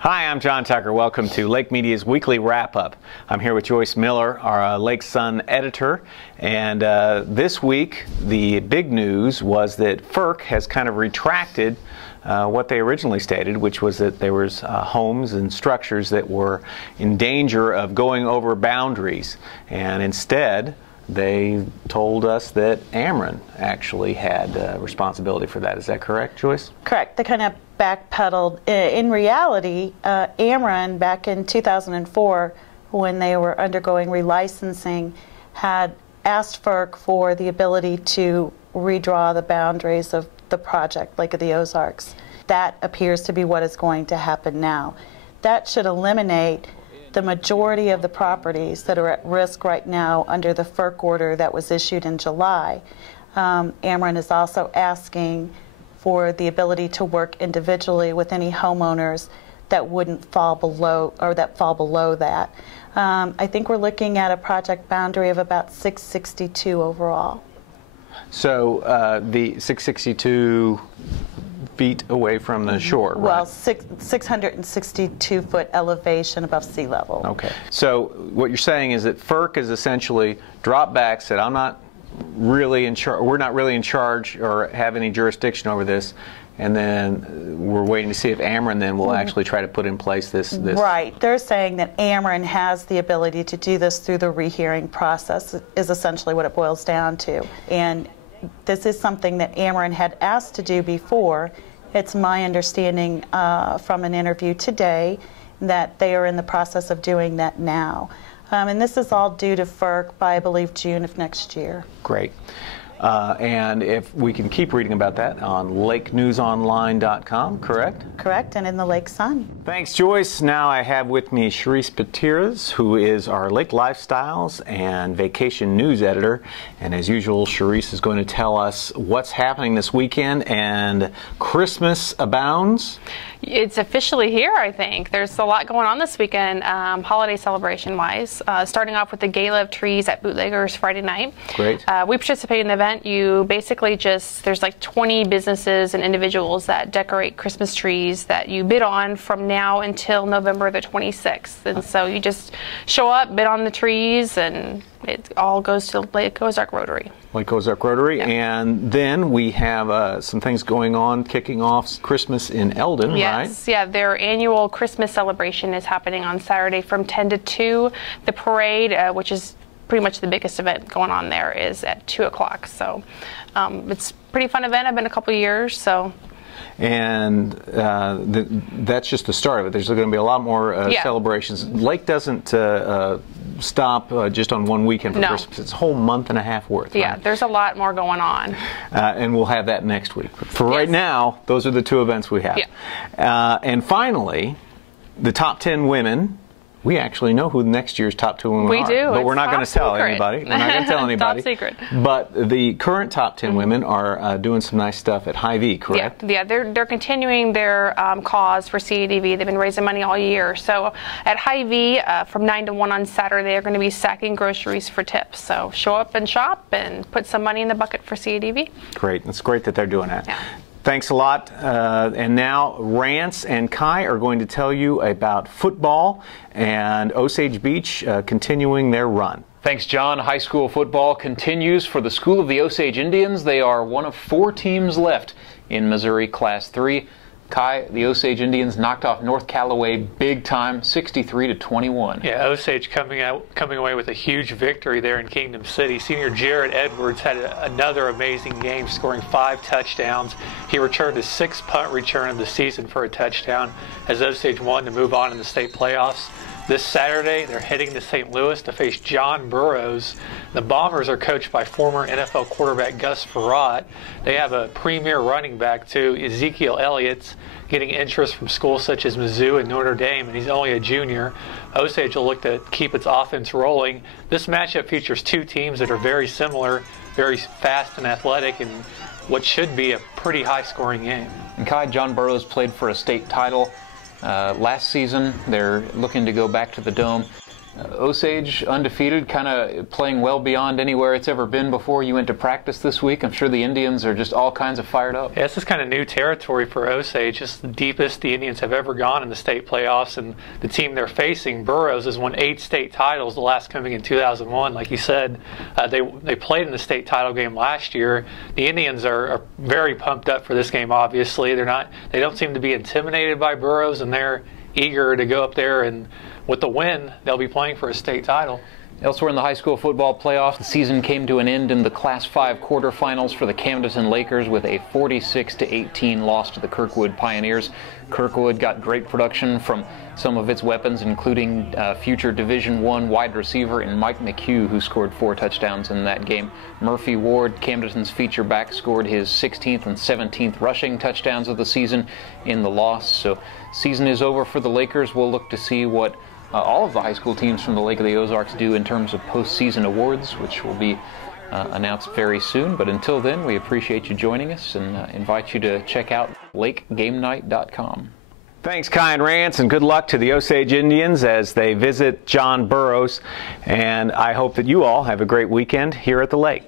Hi, I'm John Tucker. Welcome to Lake Media's weekly wrap-up. I'm here with Joyce Miller, our Lake Sun editor, and this week the big news was that FERC has kind of retracted what they originally stated, which was that there was homes and structures that were in danger of going over boundaries, and instead they told us that Ameren actually had responsibility for that. Is that correct, Joyce? Correct. They kind of backpedaled. In reality, Ameren, back in 2004, when they were undergoing relicensing, had asked FERC for the ability to redraw the boundaries of the project, Lake of the Ozarks. That appears to be what is going to happen now. That should eliminate the majority of the properties that are at risk right now under the FERC order that was issued in July. Ameren is also asking for the ability to work individually with any homeowners that wouldn't fall below, or that fall below that. I think we're looking at a project boundary of about 662 overall. So the 662 feet away from the shore, right? Well, 662-foot elevation above sea level. Okay. So what you're saying is that FERC has essentially dropped back, said, I'm not really in charge, we're not really in charge or have any jurisdiction over this, and then we're waiting to see if Ameren then will actually try to put in place this. Right. They're saying that Ameren has the ability to do this through the rehearing process, is essentially what it boils down to. And this is something that Ameren had asked to do before. It's my understanding from an interview today that they are in the process of doing that now. And this is all due to FERC by, I believe, June of next year. Great. And if we can keep reading about that on lakenewsonline.com, correct? Correct, and in the Lake Sun. Thanks, Joyce. Now I have with me Charisse Patiras, who is our Lake Lifestyles and Vacation News editor. And as usual, Charisse is going to tell us what's happening this weekend, and Christmas abounds. It's officially here, I think. There's a lot going on this weekend, holiday celebration-wise. Starting off with the Gala of Trees at Bootleggers Friday night. Great. We participate in the event. You basically just, there's like 20 businesses and individuals that decorate Christmas trees that you bid on from now until November the 26th. And so you just show up, bid on the trees, and it all goes to Lake Ozark Rotary. Lake Ozark Rotary. Yeah. And then we have some things going on, kicking off Christmas in Eldon, right? Yes, yeah, their annual Christmas celebration is happening on Saturday from 10 to 2. The parade, which is pretty much the biggest event going on there, is at 2 o'clock. So it's a pretty fun event. I've been a couple years, so. And that's just the start of it. There's going to be a lot more celebrations. Lake doesn't stop just on one weekend for Christmas. It's a whole month and a half worth. Yeah, right? There's a lot more going on. And we'll have that next week. But for right now, those are the two events we have. Yeah. And finally, the top 10 women. We actually know who next year's top 2 women are. We do. But we're not going to tell anybody. We're not going to tell anybody. Top secret. But the current top 10 women are doing some nice stuff at Hy-Vee, correct? Yeah, they're continuing their cause for CADV. They've been raising money all year. So at Hy-Vee, from 9 to 1 on Saturday, they're going to be sacking groceries for tips. So show up and shop and put some money in the bucket for CADV. Great. It's great that they're doing that. Yeah. Thanks a lot. And now Rance and Kai are going to tell you about football and Osage Beach continuing their run. Thanks, John. High school football continues for the School of the Osage Indians. They are one of 4 teams left in Missouri Class 3. Kai, the Osage Indians knocked off North Callaway big time, 63-21. Yeah, Osage coming away with a huge victory there in Kingdom City. Senior Jared Edwards had another amazing game, scoring 5 touchdowns. He returned his 6th punt return of the season for a touchdown as Osage won to move on in the state playoffs. This Saturday, they're heading to St. Louis to face John Burroughs. The Bombers are coached by former NFL quarterback Gus Frerotte. They have a premier running back, too, Ezekiel Elliott, getting interest from schools such as Mizzou and Notre Dame, and he's only a junior. Osage will look to keep its offense rolling. This matchup features 2 teams that are very similar, very fast and athletic, and what should be a pretty high-scoring game. And Kai, John Burroughs played for a state title last season. They're looking to go back to the Dome. Osage undefeated, kind of playing well beyond anywhere it's ever been before. You went to practice this week. I'm sure the Indians are just all kinds of fired up. Yeah, this is kind of new territory for Osage. It's the deepest the Indians have ever gone in the state playoffs, and the team they're facing, Burroughs, has won 8 state titles, the last coming in 2001. Like you said, they played in the state title game last year. The Indians are very pumped up for this game, obviously. They don't seem to be intimidated by Burroughs, and they're eager to go up there, and with the win, they'll be playing for a state title. Elsewhere in the high school football playoffs, the season came to an end in the Class 5 quarterfinals for the Camdenton Lakers with a 46-18 loss to the Kirkwood Pioneers. Kirkwood got great production from some of its weapons, including future Division I wide receiver in Mike McHugh, who scored 4 touchdowns in that game. Murphy Ward, Camdenton's feature back, scored his 16th and 17th rushing touchdowns of the season in the loss. So season is over for the Lakers. We'll look to see what all of the high school teams from the Lake of the Ozarks do in terms of postseason awards, which will be announced very soon. But until then, we appreciate you joining us and invite you to check out lakegamenight.com. Thanks, Kai and Rance, and good luck to the Osage Indians as they visit John Burroughs. And I hope that you all have a great weekend here at the lake.